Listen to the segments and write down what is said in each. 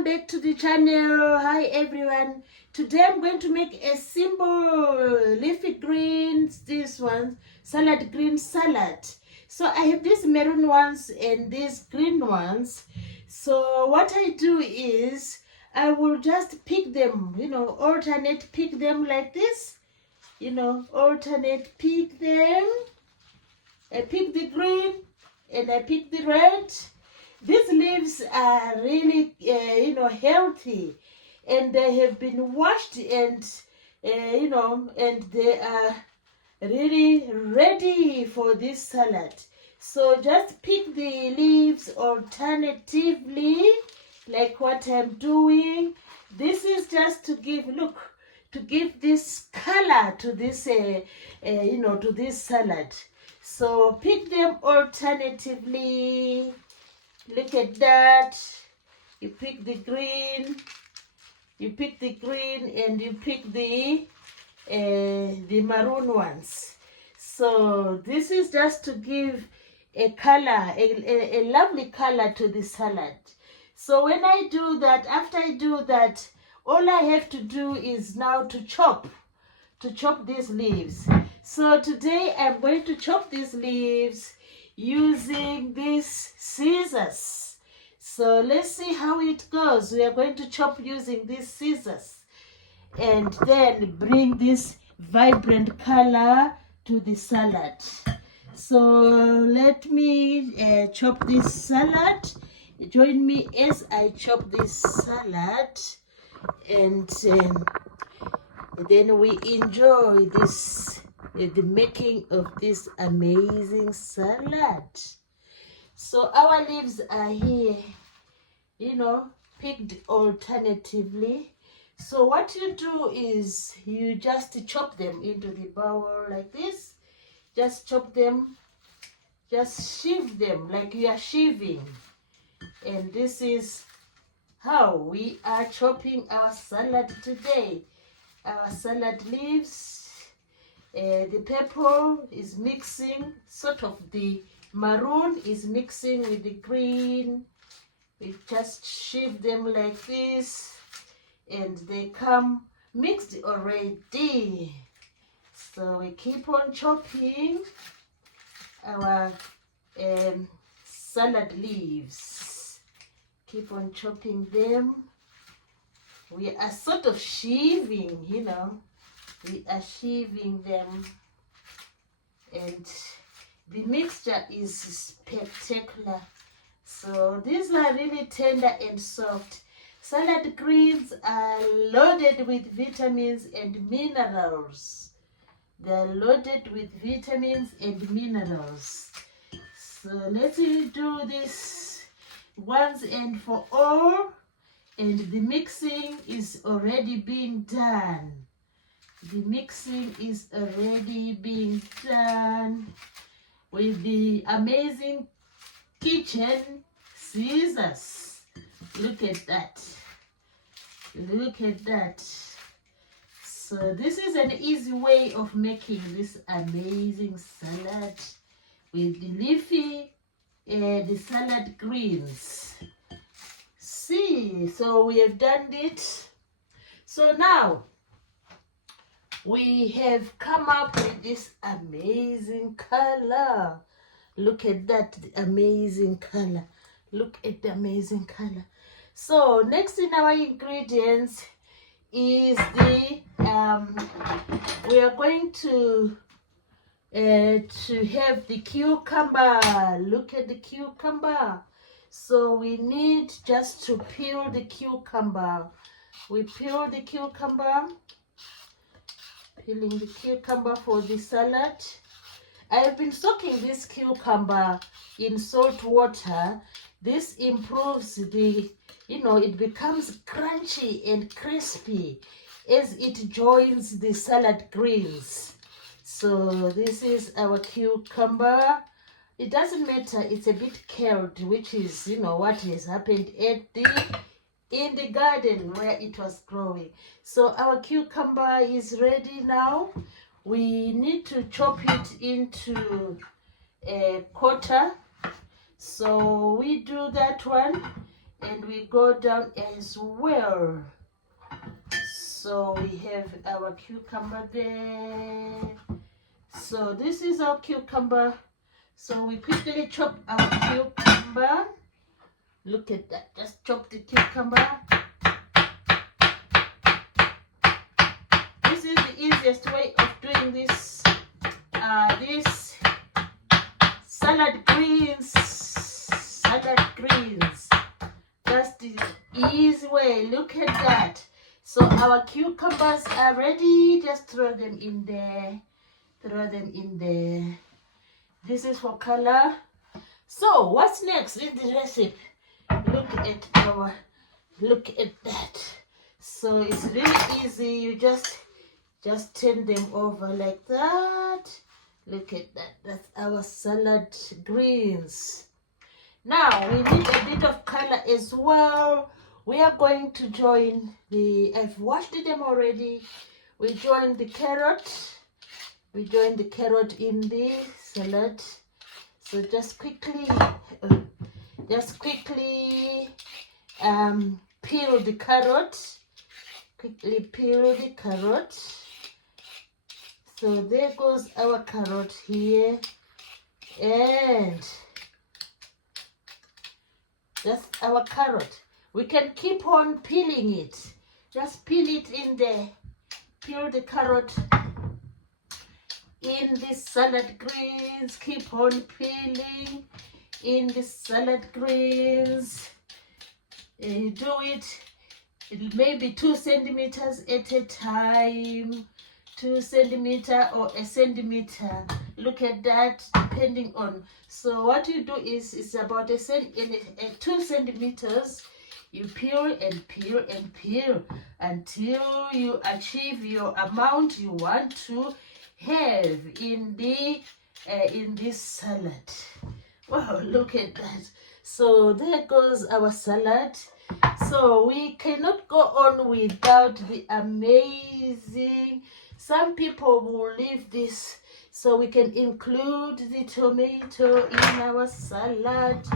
Welcome back to the channel. Hi everyone. Today I'm going to make a simple leafy greens, this one, salad green salad. So I have these maroon ones and these green ones. So what I do is I will just pick them, alternate pick them like this. Alternate pick them. I pick the green and I pick the red. These leaves are really, healthy, and they have been washed and, and they are really ready for this salad. So just pick the leaves alternatively, like what I'm doing. This is just to give this color to this, to this salad. So pick them alternatively. Look at that. You pick the green, and you pick the maroon ones. So this is just to give a color, a lovely color to the salad. So when I do that, after I do that, all I have to do is now to chop these leaves. So today I'm going to chop these leaves using these scissors. So let's see how it goes. We are going to chop using these scissors and then bring this vibrant color to the salad. So let me chop this salad. Join me as I chop this salad, and then we enjoy this, the making of this amazing salad. So our leaves are here, picked alternatively. So what you do is you just chop them into the bowl like this. Just chop them, just sheave them like you are sheaving. And this is how we are chopping our salad today. Our salad leaves, the purple is mixing, sort of the maroon is mixing with the green. We just sheave them like this and they come mixed already. So we keep on chopping our salad leaves. Keep on chopping them. We are sort of sheaving, we are sheaving them, and the mixture is spectacular. So these are really tender and soft. Salad greens are loaded with vitamins and minerals. They are loaded with vitamins and minerals. So let's do this once and for all. And the mixing is already being done. The mixing is already being done with the amazing kitchen scissors. Look at that. Look at that. So this is an easy way of making this amazing salad with the leafy, the salad greens. See, so we have done it. So now we have come up with this amazing color. Look at that, the amazing color. Look at the amazing color. So next in our ingredients is the we are going to have the cucumber. Look at the cucumber. So we need just to peel the cucumber. We peel the cucumber, peeling the cucumber for the salad. I have been soaking this cucumber in salt water. This improves the, it becomes crunchy and crispy as it joins the salad greens. So this is our cucumber. It doesn't matter, it's a bit curled, which is, what has happened in the garden where it was growing. So our cucumber is ready now. We need to chop it into a quarter. So we do that one, and we go down as well. So we have our cucumber there. So this is our cucumber. So we quickly chop our cucumber. Look at that. Just chop the cucumber. This is the easiest way of doing this. This salad greens. That's the easy way. Look at that. So our cucumbers are ready. Just throw them in there. This is for color. So what's next in the recipe? Look at that. So it's really easy. You just turn them over like that. Look at that. That's our salad greens. Now we need a bit of color as well. We are going to join I've washed them already. We join the carrot. We join the carrot in the salad. So just quickly peel the carrot. Quickly peel the carrot. So there goes our carrot here. And that's our carrot. We can keep on peeling it. Just peel it in there. Peel the carrot in the salad greens. Keep on peeling in the salad greens. Do it maybe 2 centimeters at a time. 2 centimeter or a centimeter. Look at that, depending on. So what you do is it's about 2 centimeters. You peel and peel and peel until you achieve your amount you want to have in this salad. Wow, look at that. So there goes our salad. So we cannot go on without the amazing. Some people will leave this, so we can include the tomato in our salad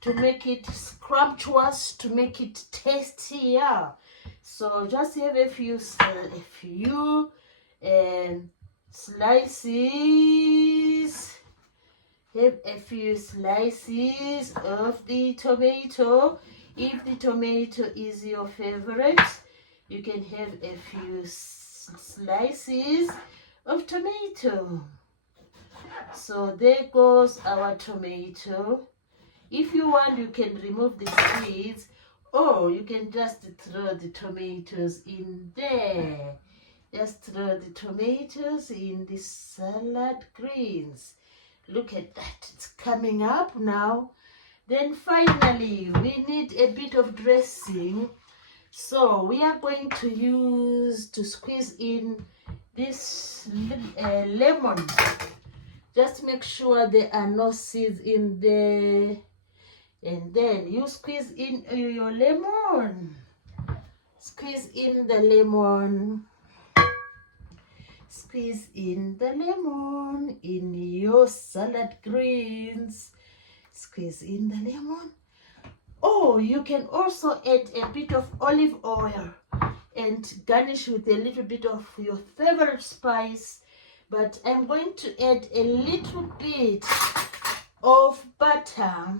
to make it scrumptious, to make it tastier. So just have a few slices. Have a few slices of the tomato. If the tomato is your favorite, you can have a few slices of tomato. So there goes our tomato. If you want, you can remove the seeds, or you can just throw the tomatoes in there. Just throw the tomatoes in the salad greens. Look at that, it's coming up now. Then finally, we need a bit of dressing. So we are going to squeeze in this lemon. Just make sure there are no seeds in there. And then you squeeze in your lemon. Squeeze in the lemon. Squeeze in the lemon in your salad greens. Squeeze in the lemon. Oh, you can also add a bit of olive oil and garnish with a little bit of your favorite spice. But I'm going to add a little bit of butter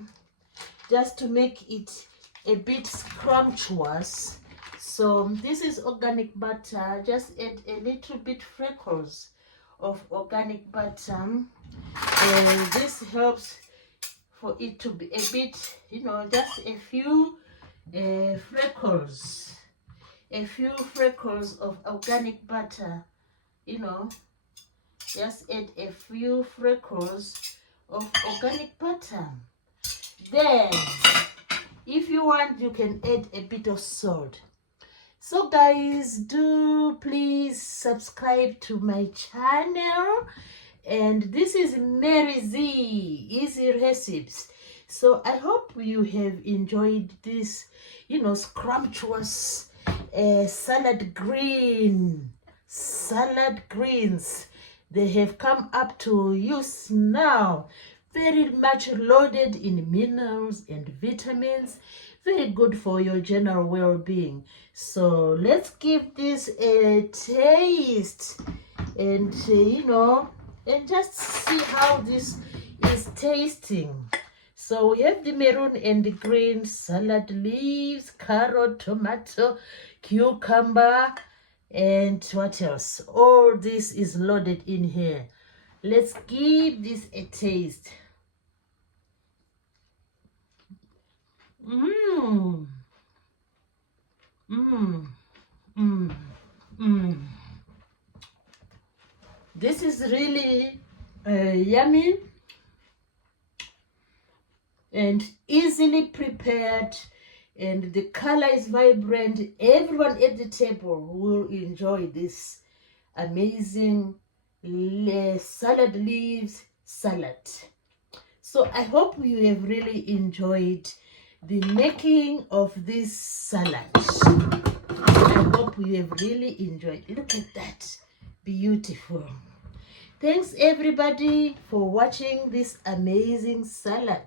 just to make it a bit scrumptious. So this is organic butter. Just add a little bit freckles of organic butter, and this helps for it to be a bit, just a few freckles of organic butter. Just add a few freckles of organic butter. Then if you want, you can add a bit of salt. So guys, do please subscribe to my channel. And this is Mary Z Easy Recipes. So I hope you have enjoyed this, scrumptious salad greens. They have come up to use now. Very much loaded in minerals and vitamins. very good for your general well-being. So let's give this a taste, and and just see how this is tasting. So we have the maroon and the green salad leaves, carrot, tomato, cucumber, and what else? All this is loaded in here. Let's give this a taste. Mmm. Mmm. Mmm. Mmm. This is really yummy and easily prepared, and the color is vibrant. Everyone at the table will enjoy this amazing salad leaves salad. So I hope you have really enjoyed the making of this salad. I hope you have really enjoyed. Look at that, beautiful. Thanks everybody for watching this amazing salad.